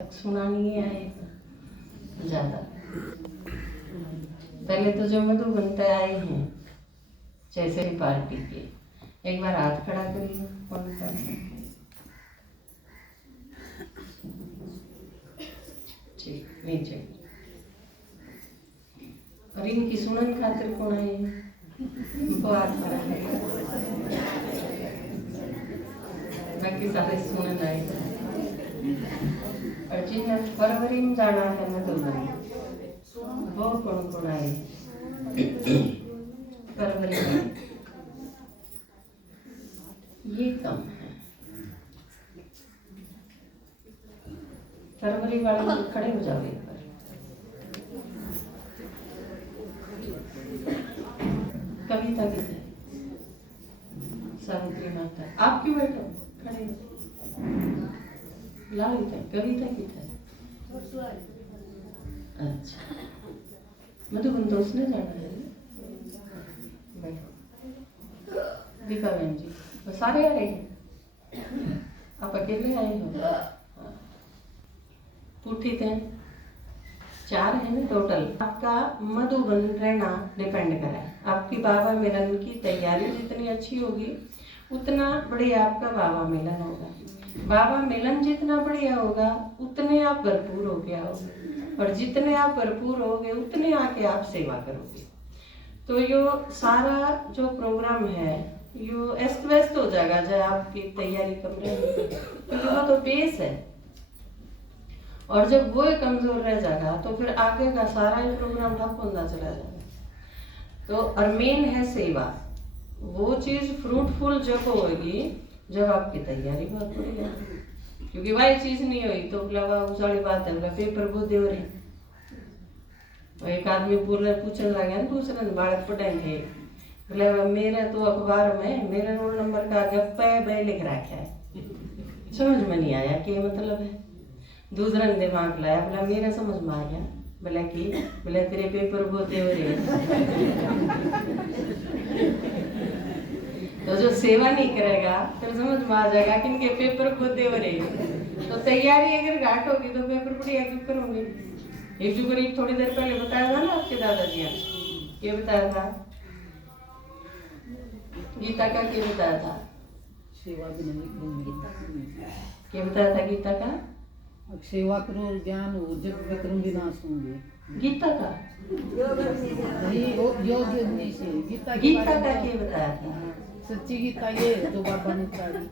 सुना नहीं है ज़्यादा। पहले तो जो मधु बनते आए हैं जैसे पार्टी के, एक बार हाथ खड़ा करिए। कौन सा ठीक नीचे। और इनकी सुनन खातिर कौन आए उनको हाथ खड़ा करिए, बाकी सारे सुनन आए। और जिन्हें फरवरी में जाना है मधु बन वो कौन आए फरवरी में, ये कम है। फरवरी वाले लोग खड़े हो जाओ एक बार। कविता किधर? सावित्री माता आप क्यों बैठो खड़े हो? लाल कविता किधर? अच्छा मधु बन दोस्त ने जाना है। दीपा बहन जी वो सारे आ रहे हैं, आप अकेले आए हो? पुठित हैं 4 है ना टोटल। आपका मधुबन रहना डिपेंड करा है। आपकी बाबा मिलन की तैयारी जितनी अच्छी होगी उतना बढ़िया आपका बाबा मिलन होगा। बाबा मिलन जितना बढ़िया होगा उतने आप भरपूर हो गया होगे, और जितने आप भरपूर होगे उतने आके आप सेवा करोगे। तो यो सारा जो प्रोग्राम है यो अस्त व्यस्त हो जाएगा जब आपकी तैयारी कम रहेगी, क्योंकि वो तो बेस है। और जब वो कमजोर रह जाएगा तो फिर आगे का सारा ही प्रोग्राम ठप होता चला जाएगा। तो और मेन है सेवा, वो चीज फ्रूटफुल जब होगी जब आपकी तैयारी बहुत बढ़िया, क्योंकि वही चीज नहीं हुई तो उस वाली बात है पेपर बहुत दे रहे। एक आदमी पूछने लगे दूसरे बालक पढ़ेंगे, बोले मेरे तो अखबार में मेरे रोल नंबर का गप्पे बे लिख रखा है, समझ में नहीं आया क्या मतलब है। दूसरा ने दिमाग लाया, बोला मेरा समझ में आ गया। बोला कि बोले तेरे पेपर बहुत दे रहे। तो जो सेवा नहीं करेगा फिर समझ में आ जाएगा कि इनके पेपर खुद दे रहे। तो तैयारी अगर घाट होगी तो पेपर बढ़िया क्यों करोगे। एक जो करीब थोड़ी देर पहले बताया था ना आपके दादाजी ने, ये बताया था गीता का, क्या बताया था? सेवा भी नहीं, क्या बताया था गीता का? सेवा करो ज्ञान हो जब विक्रम विनाश होंगे। गीता का योग से गीता का क्या बताया था? सच्ची गीता ये जो बाबा ने पढ़ी।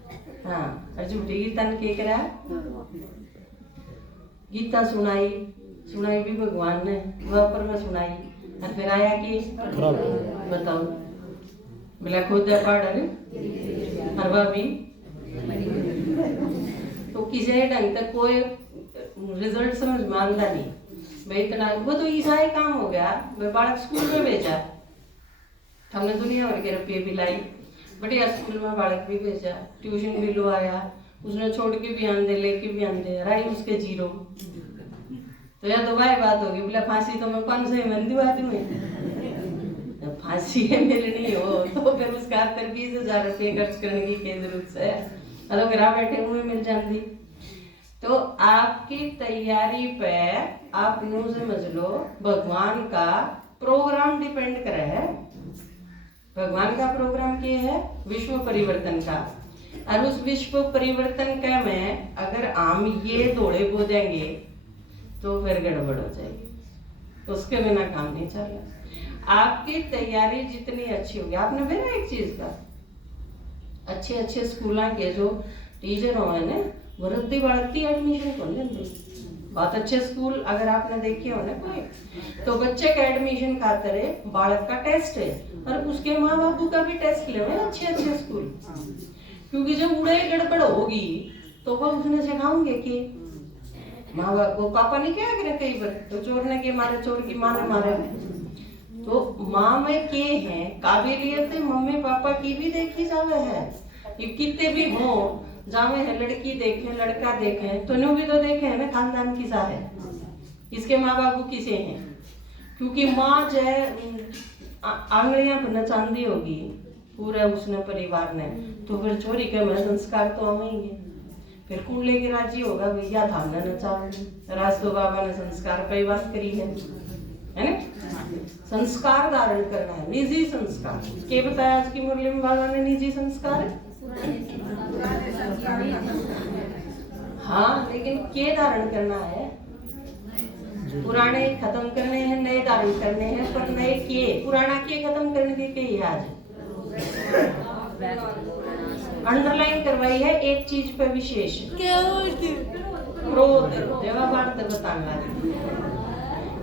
हाँ और झूठी गीता ने क्या करा? गीता सुनाई भी भगवान ने वहां पर में सुनाई, और फिर आया कि बताओ बोला खुद पढ़ और वह भी तो किसी ढंग तक कोई रिजल्ट समझ में आता नहीं भाई। इतना वो तो ईसाई काम हो गया। मैं बालक स्कूल में भेजा, हमने दुनिया भर के रुपये भी लाई, बढ़िया स्कूल में बालक भी भेजा, ट्यूशन भी लो आया, उसने छोड़ के भी आंदे लेके भी आंदे राई उसके 0। तो यह तो भाई बात होगी, बोला फांसी तो मैं 500 में दिवा दूँ, फांसी है मेरे नहीं हो तो फिर उसका 20,000 रुपये खर्च करने की क्या जरूरत है, अगर घर बैठे हुए मिल जाती। तो आपकी तैयारी पे आप यूं समझ लो भगवान का प्रोग्राम डिपेंड करे है। भगवान का प्रोग्राम क्या है? विश्व परिवर्तन का। और उस विश्व परिवर्तन का में अगर हम ये दौड़े कूदेंगे तो फिर गड़बड़ हो जाएगी, उसके बिना काम नहीं चलेगा। आपकी तैयारी जितनी अच्छी होगी, आपने मेरा एक चीज का अच्छे स्कूलों के जो टीचर हो ना वृद्धि बढ़ती एडमिशन को लेते बहुत अच्छे स्कूल अगर आपने देखे हो ना कोई, तो बच्चे का एडमिशन खातिर बालक का टेस्ट है और उसके माँ बापू का भी टेस्ट ले अच्छे स्कूल, क्योंकि जब उड़े गड़बड़ होगी तो वो उसने सिखाओगे कि माँ बाप वो पापा ने क्या करे कई बार तो चोर ने के मारे चोर की माँ ने मारे। तो माँ में के है काबिलियत मम्मी पापा की भी देखी जावे है, ये कितने भी हो जावे है, लड़की देखे लड़का देखे तो न्यू भी तो देखे है ना खानदान किसा है, इसके माँ बापू किसे हैं, क्योंकि माँ जो आंगलियां पर नचांदी होगी पूरा उसने परिवार ने, तो फिर चोरी के में संस्कार तो आवेंगे। फिर कौन लेके राजी होगा भैया थामना न चाहो। राज तो बाबा ने संस्कार पे बात करी है ना। संस्कार धारण करना है, निजी संस्कार। के बताया आज की मुरली में बाबा ने निजी संस्कार? हाँ, लेकिन के धारण करना है? पुराने खत्म करने हैं, नए धारण करने हैं। पर नए के, पुराना के खत्म करने के आज अंडरलाइन करवाई है एक चीज पे विशेष, क्रोध। जवाब बताना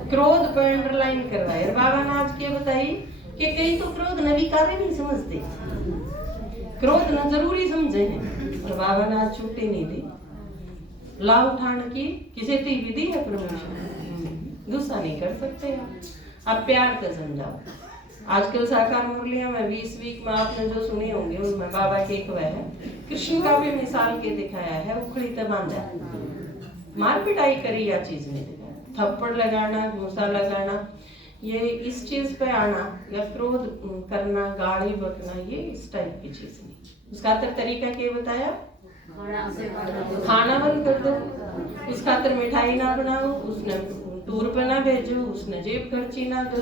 क्रोध पर अंडरलाइन करवाए। बाबा ने आज के बताई कि कहीं तो क्रोध न विकार नहीं समझते, क्रोध न जरूरी समझे हैं। और बाबा ने आज छुट्टी नहीं दी। लाभ उठाने की किसी की विधि है प्रमोशन, गुस्सा नहीं कर सकते आप प्यार से समझाओ। आजकल साकार मुरलियां में 20 वीक में आपने जो सुने होंगे उनमें बाबा के एक वह है, कृष्ण का भी मिसाल के दिखाया है। उखड़ी तब बांधा, मार पिटाई करी या चीज नहीं दिखाया। थप्पड़ लगाना, घूसा लगाना, ये इस चीज पे आना या क्रोध करना, गाली बकना, ये इस टाइप की चीज नहीं। उसका तरीका क्या बताया? खाना बंद कर दो, उस खातर मिठाई ना बनाओ, उसने टूर पे ना भेजो, उसने जेब खर्ची ना दो,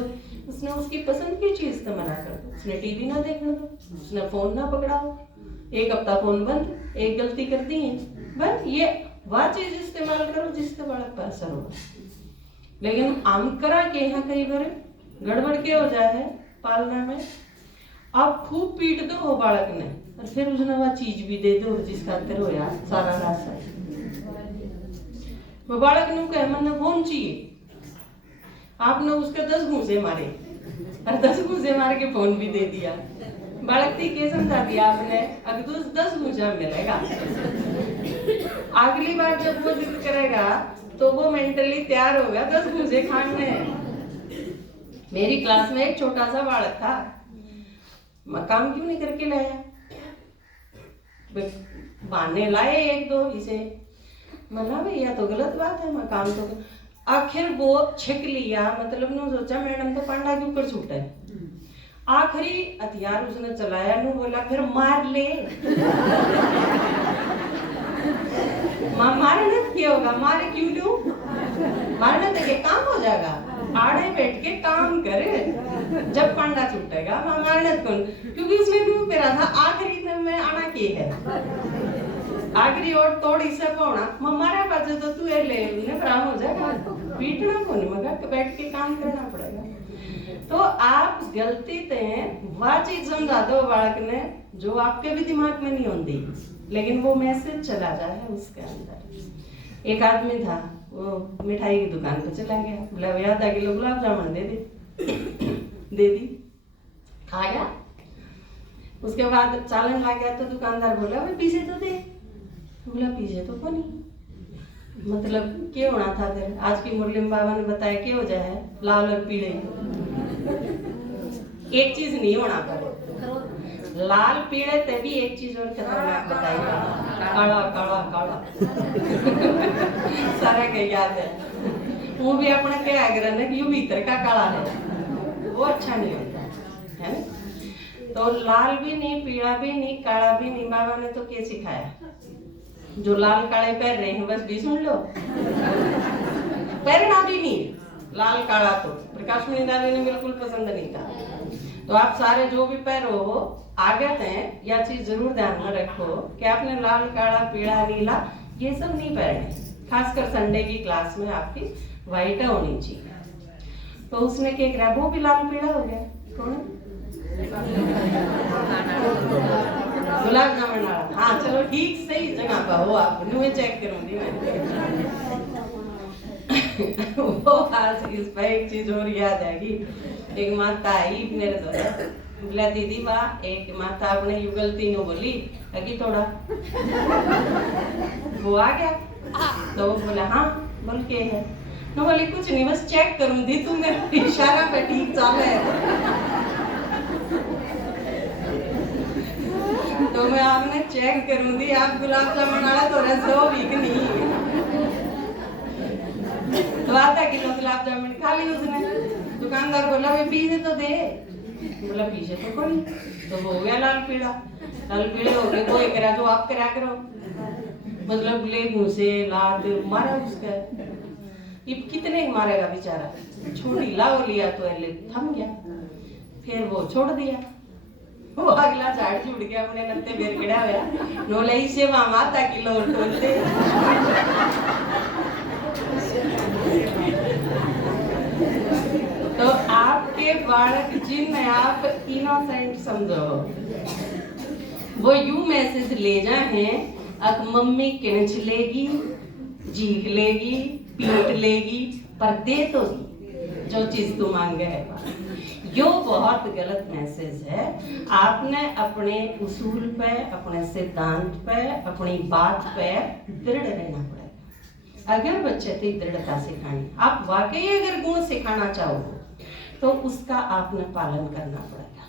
उसने उसकी पसंद की चीज तो मना कर दो, उसने टीवी ना देखने दो, उसने फोन ना पकड़ाओ। एक हफ्ता फोन बंद, एक गलती कर दी है बस, ये वह चीज इस्तेमाल करो जिससे बड़ा असर होगा। लेकिन आमकरा के यहाँ कई बार गड़बड़ के हो जाए है पालना में, आप खूब पीट दो हो बालक ने और फिर उसने वह चीज भी दे दो जिसका अंतर हो यार सारा रास्ता। वो बालक ने कहे मन फोन चाहिए, आपने उसके 10 घूंसे मारे और 10 घूंसे मार के फोन भी दे दिया। बालक थी के समझा दिया आपने, अब तो 10 घूंसा मिलेगा। अगली बार जब वो जिद करेगा तो वो मेंटली तैयार होगा 10 घूंसे खाने। मेरी क्लास में एक छोटा सा बालक था, काम क्यों नहीं करके लाया, बहाने लाए एक दो इसे, मना भैया तो गलत बात है, मैं काम तो। आखिर वो छिक लिया, मतलब ने सोचा मैडम तो पांडा के ऊपर छूटा है। आखिरी हथियार उसने चलाया, नु बोला फिर मार ले। मारने क्या होगा, मारे क्यों लूं, मारने तो काम हो जाएगा, आड़े बैठ के काम करे, जब पांडा छूटेगा मारने कौन, क्योंकि उसने क्यों करा था आखिरी दिन में आना के है, आखिरी और तोड़ इसे पौना मारा बाजे तो तू ले ने बराम हो जाएगा, पीटना कौन, मगर बैठ के काम करना पड़ेगा। तो आप गलती ते वह चीज समझा दो बालक ने जो आपके भी दिमाग में नहीं होती, लेकिन वो मैसेज चला जाए उसके अंदर। एक आदमी था, वो मिठाई की दुकान पे चला गया, बोला आधा किलो गुलाब जामुन दे दे दी, खा गया। उसके बाद चालन ला गया तो दुकानदार बोला भाई पीछे तो दे, बोला पीछे तो कोनी, मतलब क्या होना था तेरे। आज की मुरली में बाबा ने बताया क्या हो जाए, लाल और पीले एक चीज नहीं होना पर, लाल पीले तभी एक चीज और खतरनाक बताएगा, काला काला काला। सारा के याद है, वो भी अपना क्या आग्रह है कि भीतर का काला है, वो अच्छा नहीं होता है। तो लाल भी नहीं, पीला भी नहीं, काला भी नहीं, बाबा ने तो क्या सिखाया, जो लाल काले पहन रहे हैं बस भी सुन लो, पहनना भी नहीं लाल काला, तो प्रकाश मणि दादी ने बिल्कुल पसंद नहीं था। तो आप सारे जो भी पहनो हो आगत हैं, या चीज जरूर ध्यान में रखो कि आपने लाल काला पीला नीला ये सब नहीं पहने, खासकर संडे की क्लास में आपकी व्हाइट होनी चाहिए। तो उसने क्या करा, वो भी लाल पीला हो गया, कौन गुलाब जामुन वाला, हाँ चलो ठीक सही जगह पर हो आप, न्यू चेक करूंगी मैं। वो आज इस पर एक चीज और याद आएगी, एक माता आई मेरे द्वारा, बोला दीदी वाह, एक माता अपने युगल तीनों बोली अगी थोड़ा, वो आ गया तो बोला हाँ बोल के है, मैं बोली कुछ नहीं बस चेक करूं दी, तू मेरे इशारा पे ठीक चाल है। तो मैं आपने चेक करूंगी, आप गुलाब जामुन वाला तो रसो वीक नहीं, तो आधा किलो गुलाब जामुन खा ली उसने। दुकानदार बोला भाई पीछे तो दे, बोला पीछे तो कोई, तो हो गया लाल पीला, लाल पीले हो गए, कोई करा जो आप करा करो। मतलब ले मुंह से लात मारा उसका। ये कितने मारेगा बेचारा, छोटी लाओ लिया तो ले थम गया, फिर वो छोड़ दिया। वो अगला झाड़ छूट गया, अपने नत्ते बेर खड़ा हुआ नोले इसे वहां माता की लोर टोलते। तो आपके बालक जिन्हें आप इनोसेंट समझो, वो यू मैसेज ले जाए अब मम्मी किंच लेगी, जीख लेगी, पीट लेगी, पर दे तो जो चीज तू मांगे है। यो बहुत गलत मैसेज है। आपने अपने उसूल पे, अपने सिद्धांत पे, अपनी बात पे दृढ़ रहना पड़ेगा। अगर बच्चे की दृढ़ता सिखानी, आप वाकई अगर गुण सिखाना चाहो तो उसका आपने पालन करना पड़ेगा।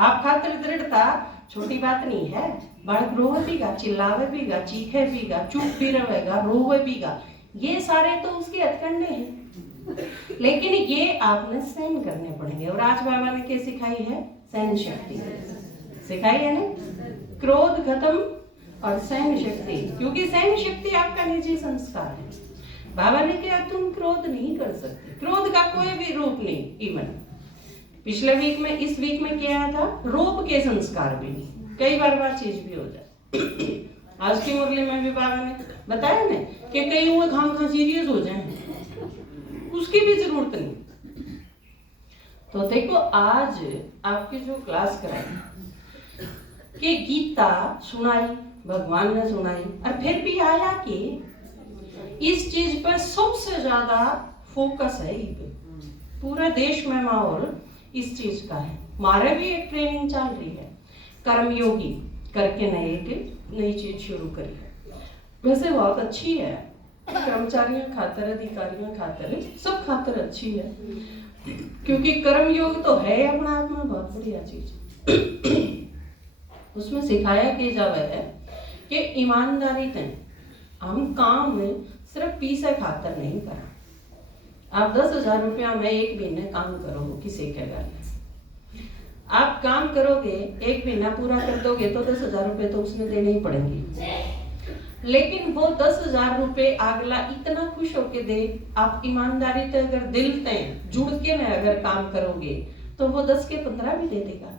आप खातिर दृढ़ता छोटी बात नहीं है। बालक रोवे बीगा, चिल्लावे बीगा, चीखे बीगा, चुप भी रहेगा, रोवे बीगा, ये सारे तो उसके हथकंडे हैं। लेकिन ये आपने सहन करने पड़ेंगे। और आज बाबा ने क्या सिखाई है? सहन शक्ति सिखाई है ना। क्रोध खत्म और सहन शक्ति, क्योंकि सहन शक्ति आपका निजी संस्कार है। बाबा ने कहा तुम क्रोध नहीं कर सकते, क्रोध का कोई भी रूप नहीं। इवन पिछले वीक में, इस वीक में क्या था? रोप के संस्कार भी नहीं, कई बार बार चीज भी हो जाए। आज की मुरली में भी बाबा ने बताया ना कि कई वो खाम खा सीरियस हो जाए, उसकी भी जरूरत नहीं। तो देखो आज आपकी जो क्लास कराई कि गीता सुनाई, भगवान ने सुनाई, और फिर भी आया कि इस चीज पर सबसे ज्यादा फोकस है। पूरा देश में माहौल इस चीज का है। हमारे भी एक ट्रेनिंग चल रही है, कर्मयोगी करके नई चीज शुरू करी है। वैसे बहुत अच्छी है, कर्मचारियों खातर, अधिकारियों खातर, सब खातर अच्छी है, क्योंकि कर्म योग तो है अपने आप में बहुत बढ़िया चीज। उसमें सिखाया कि जावे है कि ईमानदारी से हम काम में सिर्फ पैसे खातर नहीं करा। आप 10,000 रुपया में एक महीने काम करो किसी के घर, आप काम करोगे, एक महीना पूरा कर दोगे तो 10,000 रुपये तो उसने देने ही पड़ेंगे। लेकिन वो 10,000 रुपये अगला इतना खुश होके दे, आप ईमानदारी से अगर दिल से जुड़ के न अगर काम करोगे तो वो 10 के 15 भी दे देगा।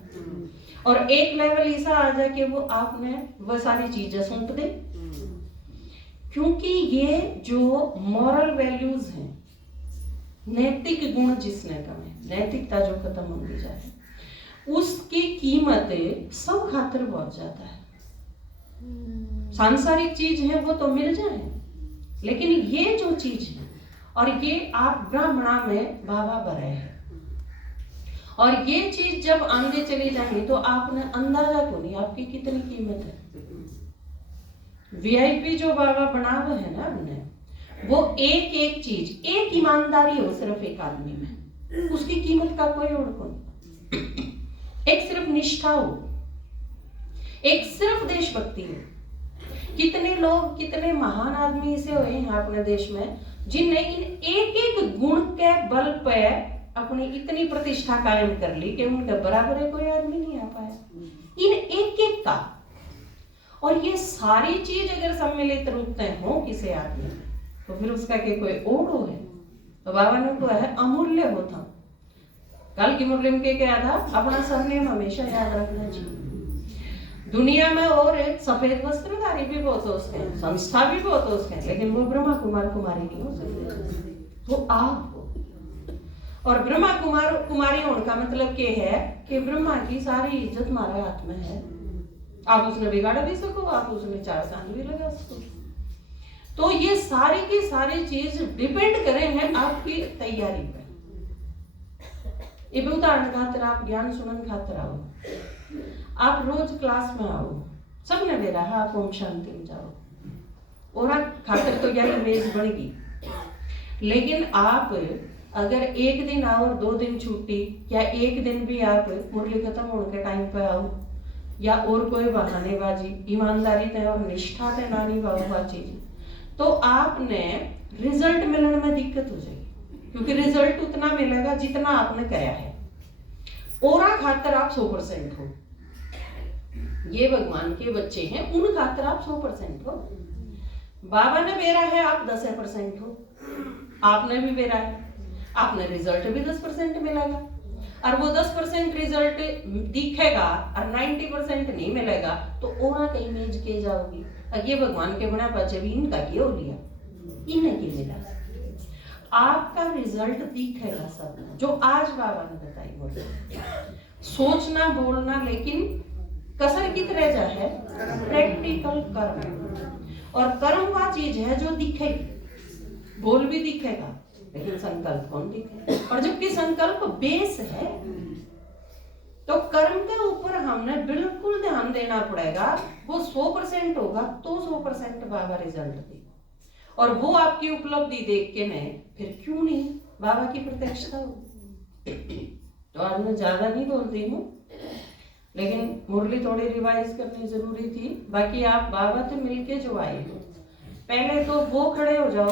और एक लेवल ऐसा आ जाए कि वो आपने वो सारी चीजें सौंप दे, क्योंकि ये जो मॉरल वैल्यूज हैं, नैतिक गुण जिसने कमे, नैतिकता जो खत्म होती जाए, उसकी कीमत सब खातिर बहुत ज्यादा है। सांसारिक चीज है वो तो मिल जाए, लेकिन ये जो चीज है, और ये आप ब्राह्मणा में बाबा भरे है, और ये चीज जब आगे चली जाएगी तो आपने अंदाजा को नहीं आपकी कितनी कीमत है। वीआईपी जो बाबा बना हुआ है ना हमने, वो एक एक चीज, एक ईमानदारी हो सिर्फ एक आदमी में, उसकी कीमत का कोई और को नहीं। एक सिर्फ निष्ठा हो, एक सिर्फ देशभक्ति हो। कितने लोग, कितने महान आदमी ऐसे हुए हैं अपने देश में जिनने इन एक एक गुण के बल पे अपनी इतनी प्रतिष्ठा कायम कर ली कि उनके बराबर कोई आदमी नहीं आ पाया, इन एक एक का। और ये सारी चीज अगर सम्मिलित रूप में हो किसी आदमी में, तो फिर उसका के कोई ओढ़ो है। तो बाबा ने कहा है अमूल्य होता। कल की मुरली में क्या था? अपना सरनेम हमेशा याद रखना चाहिए। दुनिया में और एक सफेद वस्त्रधारी भी बहुत हो उसके, संस्था भी बहुत हो उसके, लेकिन वो ब्रह्मा कुमार कुमारी नहीं हो सकते, वो आप हो। और ब्रह्मा कुमार कुमारी होने का मतलब क्या है कि ब्रह्मा की सारी इज्जत हमारे हाथ में है। आप उसने बिगाड़ भी सको, आप उसमें 4 चांद भी लगा सको। तो ये सारी की सारी चीज डिपेंड करे हैं आपकी तैयारी पर। ये उदाहरण खातिर आप ज्ञान सुनन खातिर आओ, आप रोज क्लास में आओ, सबने दे रहा आप ओम शांति में जाओ, और खातिर तो यार इमेज बढ़ेगी। लेकिन आप अगर एक दिन आओ और 2 दिन छुट्टी, या एक दिन भी आप मुरली खत्म होने के टाइम पे आओ, या और कोई बहानेबाजी, ईमानदारी से और निष्ठा से ना निभाओ चीज, तो आपने रिजल्ट मिलने में दिक्कत हो जाएगी, क्योंकि रिजल्ट उतना मिलेगा जितना आपने करा है। और खातर आप 100% हो, ये भगवान के बच्चे हैं, उन खातर आप 100% हो। बाबा ने बेरा है, आप 10% हो, आपने भी बेरा है, आपने रिजल्ट भी 10% मिलेगा। और वो 10% रिजल्ट दिखेगा और 90% नहीं मिलेगा तो ओना का इमेज के जाओगी, ये भगवान के बना पाचे भी इनका क्या हो लिया, इन्हें की मिला। आपका रिजल्ट दिखेगा सब, जो आज बाबा ने बताई बोल, सोचना बोलना, लेकिन कसर कित रह जा है प्रैक्टिकल कर्म। और कर्म वह चीज है जो दिखेगी, बोल भी दिखेगा लेकिन संकल्प कौन दिखेगा। और जबकि संकल्प बेस है तो कर्म के ऊपर हमने बिल्कुल ध्यान देना पड़ेगा। वो 100% होगा तो 100% बाबा रिजल्ट दे, और वो आपकी उपलब्धि देख के मैं फिर क्यों नहीं बाबा की प्रत्यक्षता हो। तो आज मैं ज्यादा नहीं बोलती हूँ, लेकिन मुरली थोड़ी रिवाइज करनी जरूरी थी। बाकी आप बाबा से मिलके जो आए हो, पहले तो वो खड़े हो जाओ